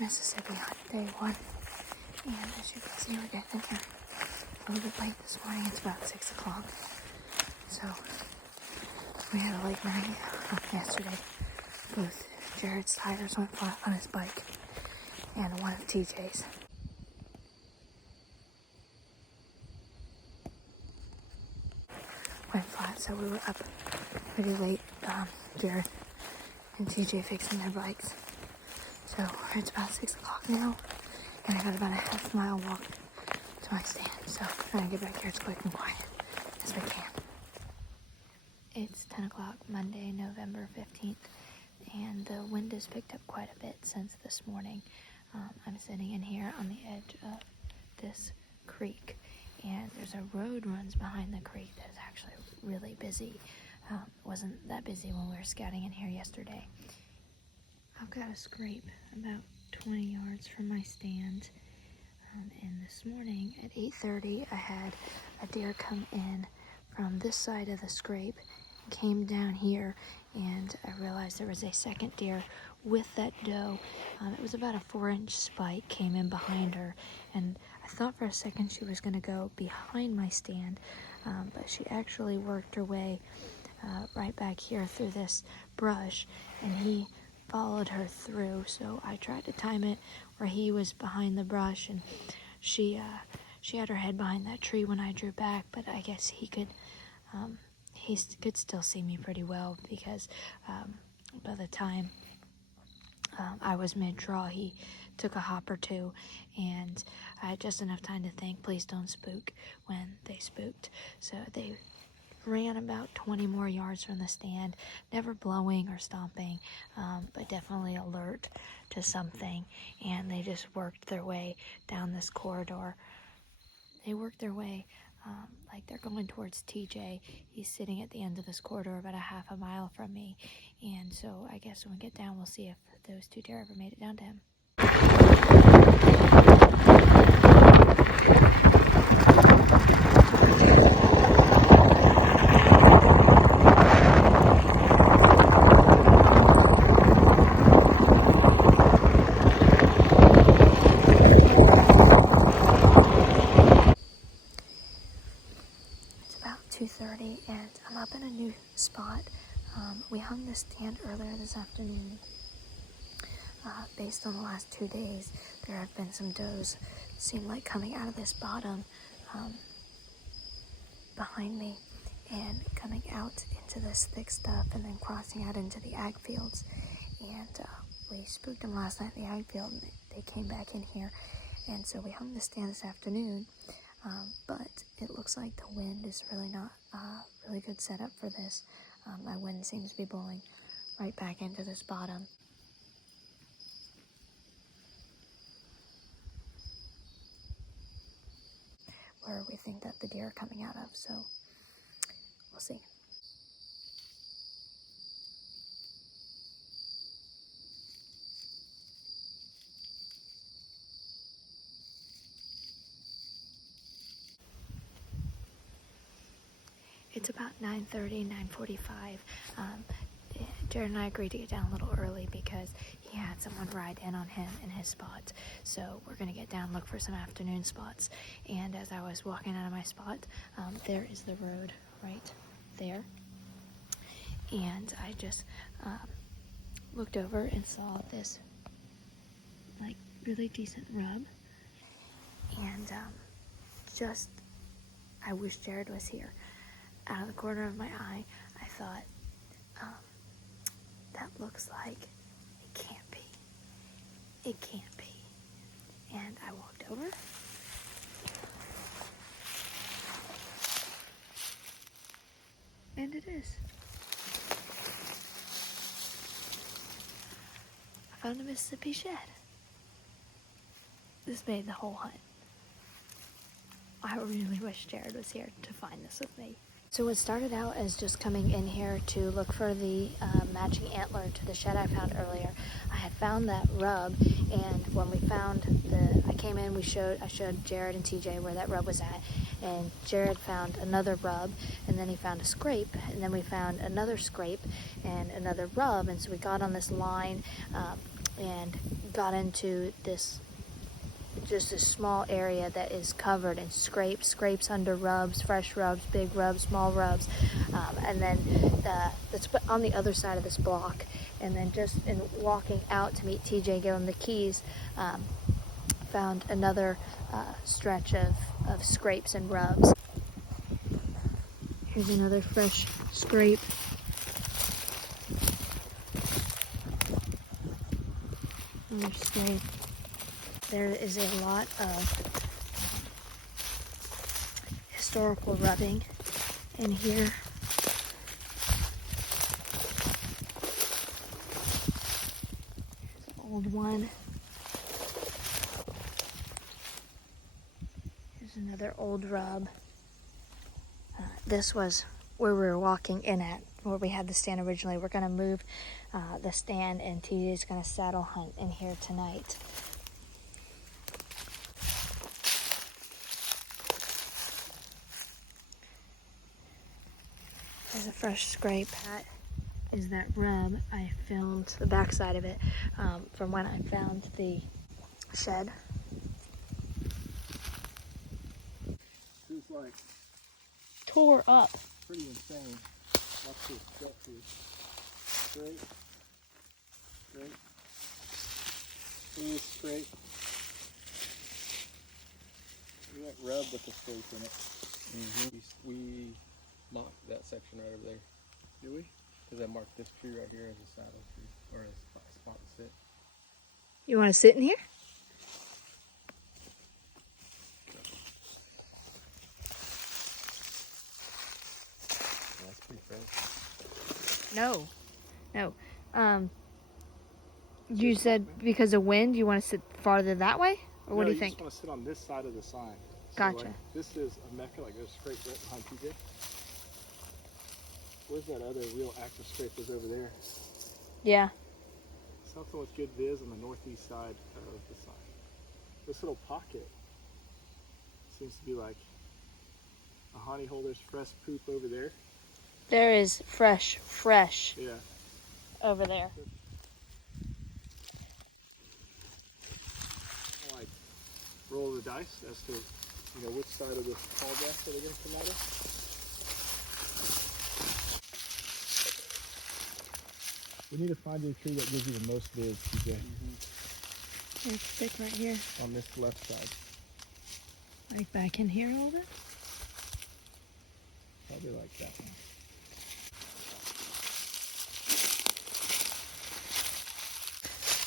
Mississippi hunt day 1, and as you can see, we're getting in here a little bit late this morning. It's about 6 o'clock, so we had a late night yesterday. Both Jared's tires went flat on his bike, and one of TJ's. Went flat, so we were up pretty late. Jared and TJ fixing their bikes. So it's about 6 o'clock now, and I got about a half-mile walk to my stand. So I'm trying to get back here as quick and quiet as we can. It's 10 o'clock, Monday, November 15th, and the wind has picked up quite a bit since this morning. I'm sitting in here on the edge of this creek, and there's a road runs behind the creek that is actually really busy. Wasn't that busy when we were scouting in here yesterday. I've got a scrape about 20 yards from my stand, and this morning at 8:30 I had a deer come in from this side of the scrape, came down here, and I realized there was a second deer with that doe. It was about a 4-inch spike, came in behind her, and I thought for a second she was going to go behind my stand, but she actually worked her way right back here through this brush, and he followed her through. So I tried to time it where he was behind the brush, and she had her head behind that tree when I drew back, but I guess he could still see me pretty well, because by the time I was mid-draw, he took a hop or two, and I had just enough time to think, please don't spook, when they spooked. So they ran about 20 more yards from the stand, never blowing or stomping, but definitely alert to something, and they just worked their way down this corridor. They worked their way like they're going towards TJ. He's sitting at the end of this corridor about a half a mile from me, and so I guess when we get down, we'll see if those two deer ever made it down to him. It's about 2:30, and I'm up in a new spot. We hung this stand earlier this afternoon. Based on the last 2 days, there have been some does seem like coming out of this bottom behind me and coming out into this thick stuff and then crossing out into the ag fields. And we spooked them last night in the ag field, and they came back in here. And so we hung the stand this afternoon, but it looks like the wind is really not really good setup for this. My wind seems to be blowing right back into this bottom. Where we think that the deer are coming out of, so we'll see. It's about 9:30, 9:45. Jared and I agreed to get down a little early because he had someone ride in on him in his spot. So we're going to get down, look for some afternoon spots. And as I was walking out of my spot, there is the road right there. And I just looked over and saw this like really decent rub. And I wish Jared was here. Out of the corner of my eye, I thought, that looks like it can't be. It can't be. And I walked over. And it is. I found a Mississippi shed. This made the whole hunt. I really wish Jared was here to find this with me. So it started out as just coming in here to look for the matching antler to the shed I found earlier. I had found that rub, and when we found I came in, I showed Jared and TJ where that rub was at, and Jared found another rub, and then he found a scrape, and then we found another scrape and another rub, and so we got on this line and got into this small area that is covered in scrapes under rubs, fresh rubs, big rubs, small rubs, and then that's on the other side of this block. And then just in walking out to meet TJ, give him the keys, found another stretch of scrapes and rubs. Here's another fresh scrape. Another scrape. There is a lot of historical rubbing in here. Here's an old one. Here's another old rub. This was where we were walking in at, where we had the stand originally. We're going to move the stand, and TJ's going to saddle hunt in here tonight. There's a fresh scrape. That is that rub. I filmed the backside of it from when I found the shed. It's like Tore up. pretty insane. Watch this stretch here. Straight. Straight. Straight. We got rub with the scrape in it. Mm-hmm. We marked that section right over there. Do we? Because I marked this tree right here as a saddle tree, or a spot to sit. You want to sit in here? Yeah, that's pretty fresh. No. You said because of wind, you want to sit farther that way? Or what do you think? I just want to sit on this side of the sign. Gotcha. So like, this is a mecca, like there's a scrape right behind TJ. Where's that other real active scrape was over there? Yeah. Something with good viz on the northeast side of the sign. This little pocket seems to be like a honey holder's fresh poop over there. There is fresh Yeah. over there. I'll like roll the dice as to which side of this tall grass are they going to come out of. We need to find you a tree that gives you the most viz, TJ. It's thick right here. On this left side. Like back in here a little bit? Probably like that one.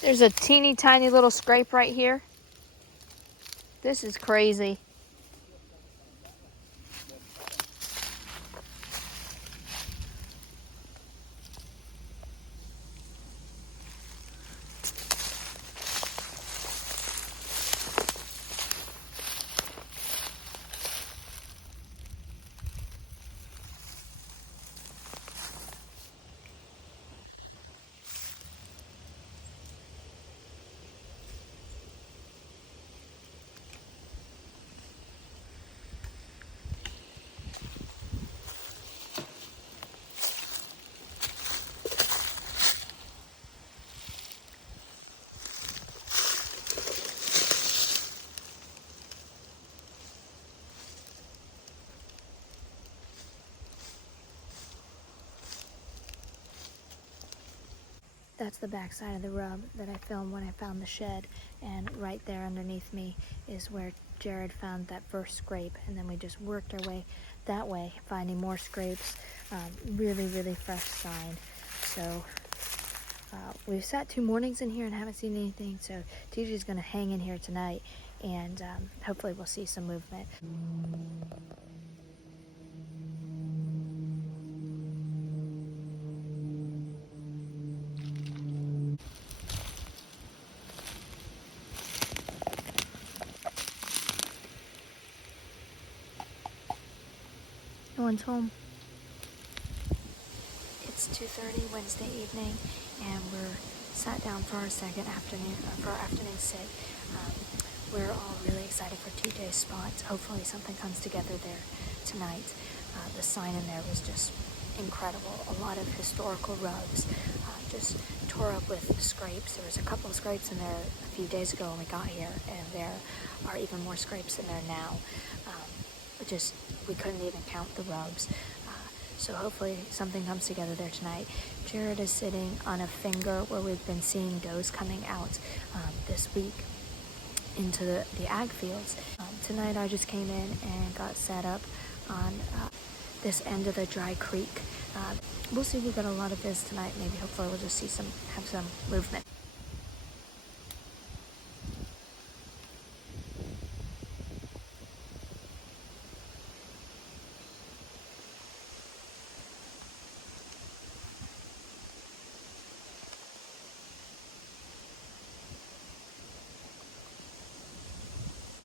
There's a teeny tiny little scrape right here. This is crazy. That's the back side of the rub that I filmed when I found the shed, and right there underneath me is where Jared found that first scrape, and then we just worked our way that way, finding more scrapes. Really fresh sign. So we've sat 2 mornings in here and haven't seen anything, so TJ's gonna hang in here tonight, and hopefully we'll see some movement. No one's home. It's 2:30 Wednesday evening, and we're sat down for our afternoon sit. We're all really excited for TJ's spots. Hopefully something comes together there tonight. The sign in there was just incredible. A lot of historical rubs, just tore up with scrapes. There was a couple of scrapes in there a few days ago when we got here, and there are even more scrapes in there now. We couldn't even count the rubs. So hopefully something comes together there tonight. Jared is sitting on a finger where we've been seeing does coming out this week into the ag fields. Tonight I just came in and got set up on this end of the dry creek. We'll see if we got a lot of this tonight. Maybe hopefully we'll just have some movement.